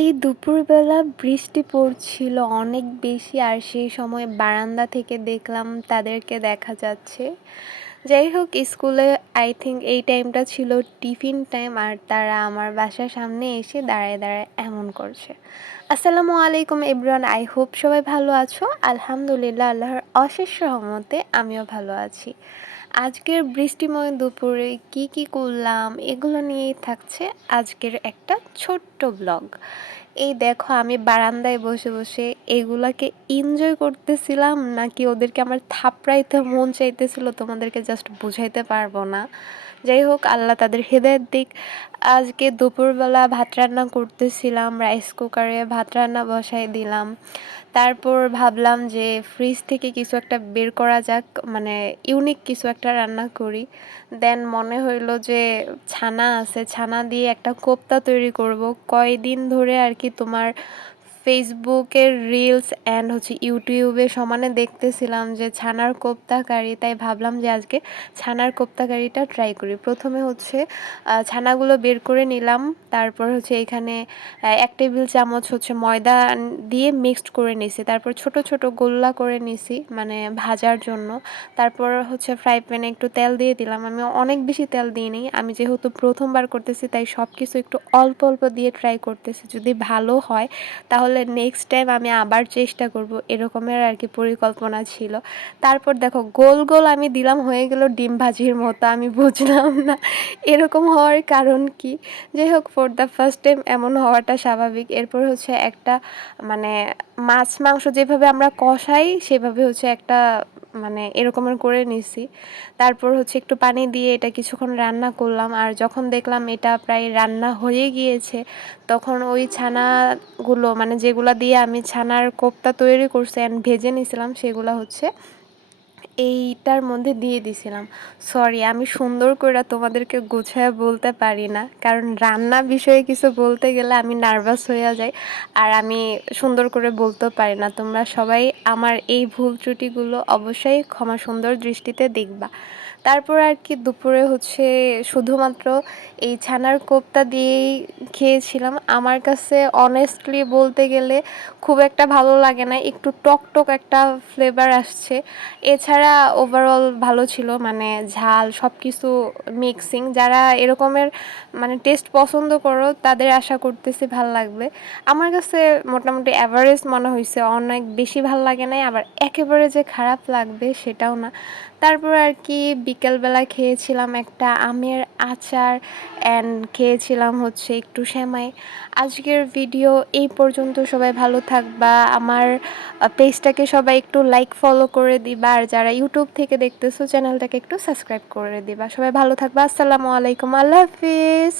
এই দুপুরবেলা বৃষ্টি পড়ছিল অনেক বেশি আর সেই সময় বারান্দা থেকে দেখলাম তাদেরকে দেখা যাচ্ছে। যাই হোক, স্কুলে আই থিঙ্ক এই টাইমটা ছিল টিফিন টাইম আর তারা আমার বাসার সামনে এসে দাঁড়ায় দাঁড়ায় এমন করছে। আসসালামু আলাইকুম এভরিওয়ান আই হোপ সবাই ভালো আছো। আলহামদুলিল্লাহ, আল্লাহর অশেষ সহমতে আমিও ভালো আছি। আজকের বৃষ্টিময় দুপুরে কি কি করলাম এগুলো নিয়েই থাকছে আজকের একটা ছোট্ট ব্লগ এই দেখো আমি বারান্দায় বসে বসে এগুলাকে এনজয় করতেছিলাম নাকি ওদেরকে আমার থাপড়াইতে মন চাইতেছিল তোমাদেরকে জাস্ট বুঝাইতে পারব না। যাই হোক, আল্লাহ তাদের হৃদয়ের দিক। আজকে দুপুরবেলা ভাত রান্না করতেছিলাম রাইস কুকারে ভাত রান্না বসাই দিলাম। তারপর ভাবলাম যে ফ্রিজ থেকে কিছু একটা বের করা যাক মানে ইউনিক কিছু একটা রান্না করি। দেন মনে হইল যে ছানা আছে, ছানা দিয়ে একটা কোপ্তা তৈরি করব। কয়দিন ধরে আর কি তোমার ফেসবুকের রিলস অ্যান্ড হচ্ছে ইউটিউবে সমানে দেখতেছিলাম যে ছানার কোপ্তা কারি তাই ভাবলাম যে আজকে ছানার কোপ্তা কারিটা ট্রাই করি। প্রথমে হচ্ছে ছানাগুলো বের করে নিলাম, তারপর হচ্ছে এখানে এক টেবিল চামচ হচ্ছে ময়দা দিয়ে মিক্সড করে নিছি। তারপর ছোট ছোট গোল্লা করে নিছি মানে ভাজার জন্য। তারপর হচ্ছে ফ্রাই প্যানে একটু তেল দিয়ে দিলাম। আমি অনেক বেশি তেল দিইনি, আমি যেহেতু প্রথমবার করতেছি, তাই সব কিছু একটু অল্প অল্প দিয়ে ট্রাই করতেছি। যদি ভালো হয়, তাহলে তাহলে নেক্সট টাইম আমি আবার চেষ্টা করব, এরকমের আর কি পরিকল্পনা ছিল। তারপর দেখো, গোল গোল আমি দিলাম, হয়ে গেল ডিম ভাজির মতো, আমি বুঝলাম না এরকম হওয়ার কারণ কি। যাই হোক ফর দ্য ফার্স্ট টাইম এমন হওয়াটা স্বাভাবিক। এরপর হচ্ছে একটা মানে মাছ, মাংস যেভাবে আমরা কষাই, সেভাবে হচ্ছে একটা মানে এরকমের করে নিছি। তারপর হচ্ছে একটু পানি দিয়ে এটা কিছুক্ষণ রান্না করলাম। আর যখন দেখলাম এটা প্রায় রান্না হয়ে গিয়েছে, তখন ওই ছানাগুলো মানে যেগুলো দিয়ে আমি ছানার কোপ্তা তৈরি করছি অ্যান্ড ভেজে নিছিলাম, সেগুলো হচ্ছে এইটার মধ্যে দিয়ে দিছিলাম। সরি আমি সুন্দর করে তোমাদেরকে গুছায় বলতে পারি না। কারণ রান্না বিষয়ে কিছু বলতে গেলে আমি নার্ভাস হয়ে যাই, আর আমি সুন্দর করে বলতে পারি না। তোমরা সবাই আমার এই ভুল ত্রুটিগুলো অবশ্যই ক্ষমা সুন্দর দৃষ্টিতে দেখবা। তারপর আর কি দুপুরে হচ্ছে শুধুমাত্র এই ছানার কোপ্তা দিয়েই খেয়েছিলাম। আমার কাছে অনেস্টলি বলতে গেলে খুব একটা ভালো লাগে না, একটু টক টক একটা ফ্লেভার আসছে। এছাড়া ওভারঅল ভালো ছিল মানে ঝাল সব কিছু মিক্সিং যারা এরকমের মানে টেস্ট পছন্দ করো, তাদের আশা করতেছি ভালো লাগবে। আমার কাছে মোটামুটি অ্যাভারেজ মনে হয়েছে অনেক বেশি ভালো লাগে নাই, আবার একেবারে যে খারাপ লাগবে সেটাও না। তারপর আর কি বিকেলবেলা খেয়েছিলাম একটা আমের আচার অ্যান্ড খেয়েছিলাম হচ্ছে একটু সেমাই। আজকের ভিডিও এই পর্যন্ত, সবাই ভালো থাকবা। আমার পেজটাকে সবাই একটু লাইক ফলো করে দিবা। আর যারা ইউটিউব থেকে দেখতেছো চ্যানেলটাকে একটু সাবস্ক্রাইব করে দিবা। সবাই ভালো থাকবা। আসসালামু আলাইকুম। আল্লাহ হাফিজ।